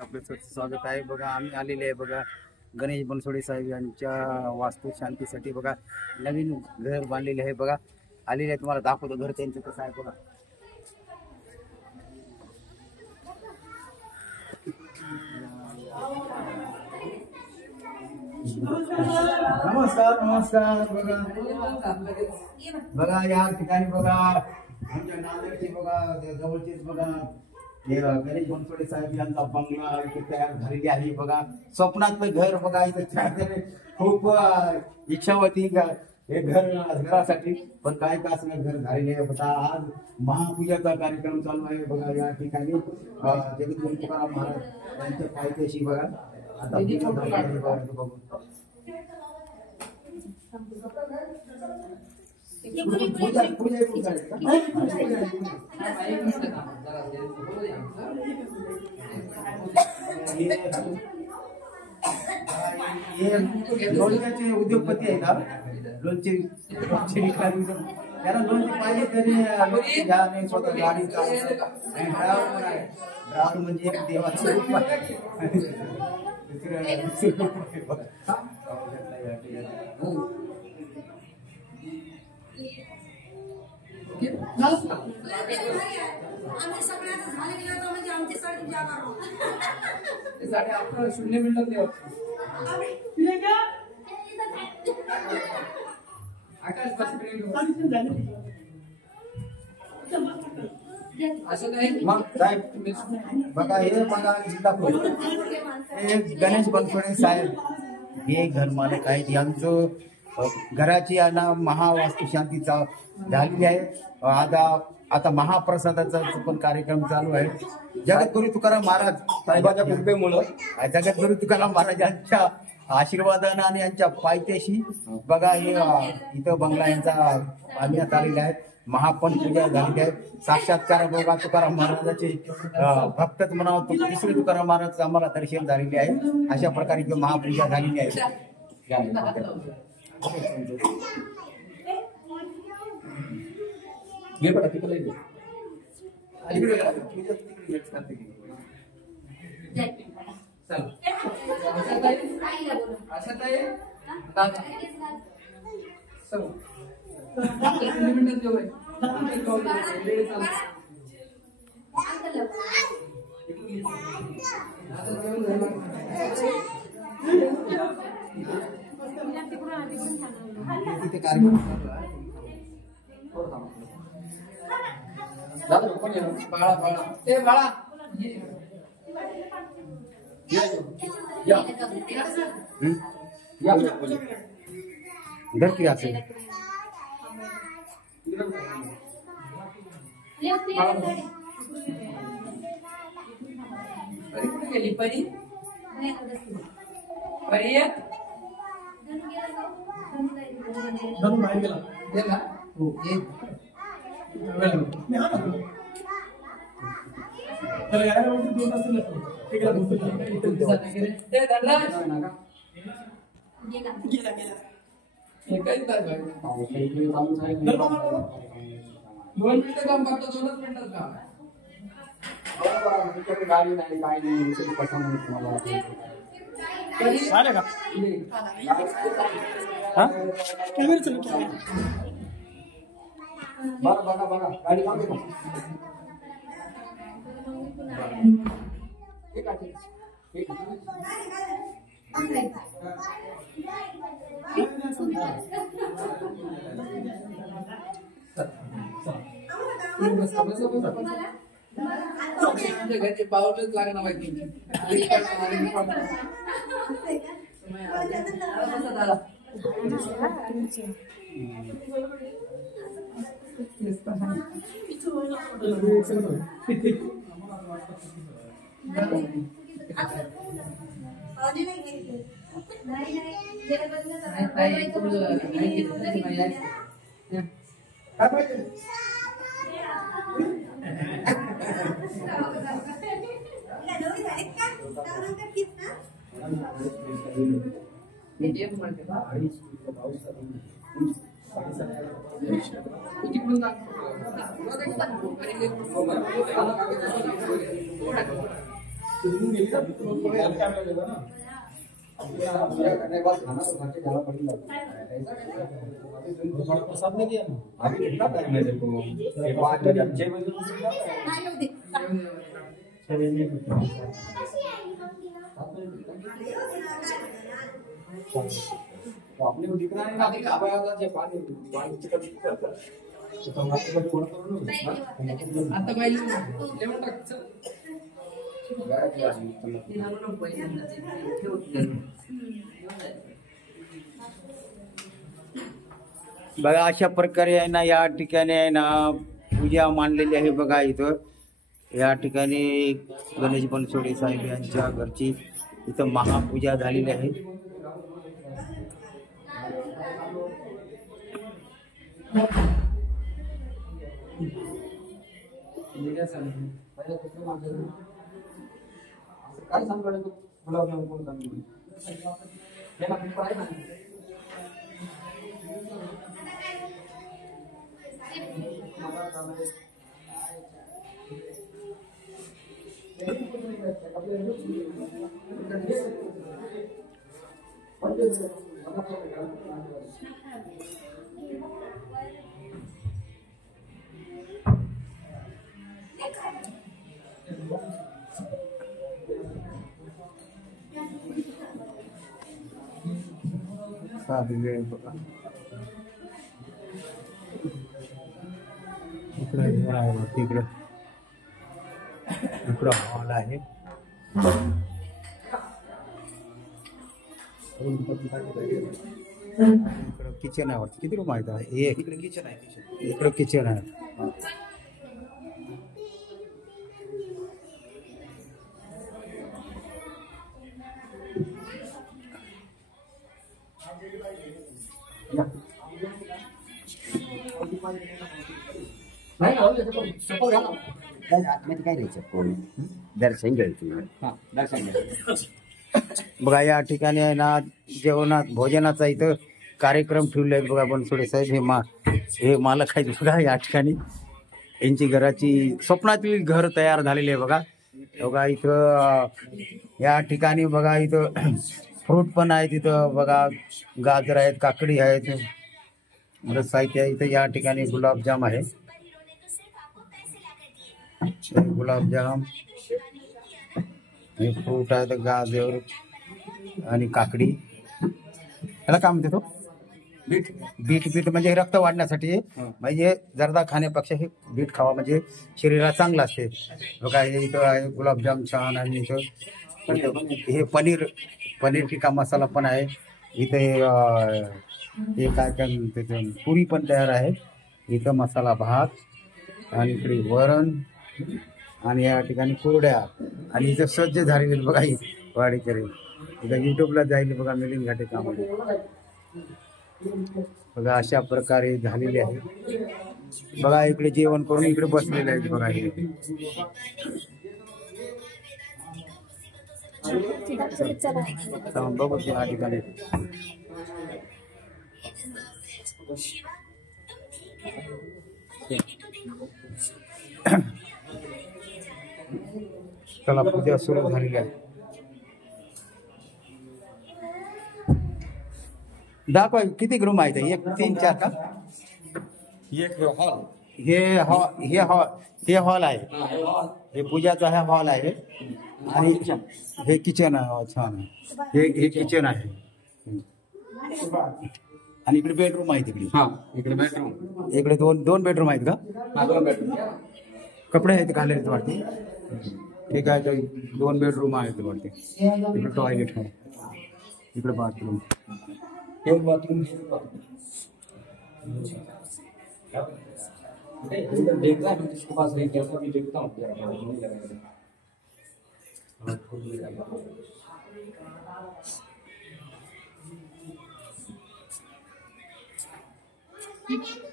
आपलं स्वागत आहे बघा. आम्ही आलेले आहे बघा गणेश बनसोडे साहेब यांच्या वास्तू शांतीसाठी बघा. नवीन घर बांधलेले आहे बघा. आलेले आहे, तुम्हाला दाखवतो घर त्यांचं कसं आहे बघा. नमस्कार नमस्कार. बघा या ठिकाणी बघा आमच्या नांदेडचे बघा जवळचेच बघा गणेश बनसोडे साहेब यांचा बंगला इथे तयार झालेली आहे बघा. स्वप्नातलं घर बघा. इथे खूप इच्छा होती हे घरासाठी, पण काय का असं घर झालेले आहे बघा. आज महापूजाचा कार्यक्रम चालू आहे बघा या ठिकाणी. जगद्गुरू तुकाराम महाराज यांच्या पायथ्याशी बघा. आता बघू लोणच्याचे उद्योगपती आहेत का? लोणचे विकणारे त्यांना लोणचे पाहिजे तरी लोणचे घ्या नाही, स्वतः गाडी ड्रायव्हर म्हणजे एक देवाचं रूप आहे. शून्य मिनिटात देऊ मग साहेब बघा. हे बघा गणेश बनसोडे साहेब हे घर मालक आहेत. यांचं घराची महावास्तू शांतीचा झालेली आहे. आता महाप्रसादाचा पण कार्यक्रम चालू आहे. जगद्गुरू तुकाराम महाराज साहेबांच्या कृपेमुळं, जगद्गुरू तुकाराम महाराजांच्या आशीर्वादानं आणि यांच्या पायथ्याशी बघा हे इथं बंगला यांचा बांधण्यात आलेला आहे. महापण पूजा झालेली आहे. साक्षात्कार बघा तुकाराम महाराजाचे भक्तच म्हणावं दुसरे तुकाराम महाराज आम्हाला दर्शन झालेले आहे. अशा प्रकारे महापूजा झालेली आहे. घे बघा तिकडे बाळा बाळा ते बाळा इधर क्या असेल कुठे गेली परी? परी गेला. दोन मिनिटं काम करतो. 2च मिनिटात काम. गाडी नाही काय नाही तुम्हाला का बघा बघा गाडी मागे घरचे पावलंच लागणार माहिती. आता पाहिजे लेमन टाक. बघा अशा प्रकारे आहे ना या ठिकाणी आहे ना पूजा मांडलेली आहे बघा इथं. या ठिकाणी गणेश बनसोडे साहेब यांच्या घरची इथं महापूजा झालेली आहे. काय सांगतो गुलाबजाम कोण सांगतो इकडं हॉल आहे. इकडं किचन आहे. किती रूम आहेत? इकडे किचन आहे. इकडं किचन आहे. काय द्यायचं दर्शन घ्यायचं. बघा या ठिकाणी आहे ना जेवणात भोजनाचा इथं कार्यक्रम ठेवलाय बघा. बनसोडे साहेब हे मालक आहेत बघा. या ठिकाणी यांची घराची स्वप्नातील घर तयार झालेले आहे बघा. बघा इथं या ठिकाणी बघा इथं फ्रूट पण आहेत. इथं बघा गाजर आहेत, काकडी आहेत, बरंच साहित्य आहे. इथं या ठिकाणी गुलाबजाम आहे. गुलाबजाम, हे फ्रूट आहेत, गाजर आणि काकडी. याला काय म्हणते तो? बीट. बीट म्हणजे रक्त वाढण्यासाठी. म्हणजे जर्दा खाण्यापेक्षा हे बीट खावा म्हणजे शरीराला चांगलं असते बघा. हे इथं आहे गुलाबजाम छान. आणि इथं हे पनीर टिक्का मसाला पण आहे. इथे हे काय काय म्हणते पुरी पण तयार आहे. इथं मसाला भात आणि इकडे वरण आणि या ठिकाणी कुरड्या. आणि इथं सज्ज झालेले बघा ही वाडीकरी. इथं युट्यूबला जाईल बघा मिलिंद घाटे कामध्ये बघा. अशा प्रकारे झालेले आहे बघा. इकडे जेवण करून इकडे बसलेले आहेत बघा. बघू या ठिकाणी चला पूजा सुरू झालेली आहे. दाखवा किती रूम आहेत? 1 3 4 का? एक हॉल. हे हॉल आहे. हे पूजाचा हा हॉल आहे. आणि हे किचन आहे. छान आहे. हे किचन आहे. आणि इकडे बेडरूम आहे. इकडे बेडरूम. इकडे दोन बेडरूम आहेत का? 2 बेडरूम. कपडे आहेत घालायचे वाटते. ठीक आहे. 2 बेडरूम आहेत वाटते. इकडे टॉयलेट आहे. इकडे बाथरूम. एक बाथरूम. देखता है जिसके पास नहीं कैसा भी देखता हूँ. Thank you.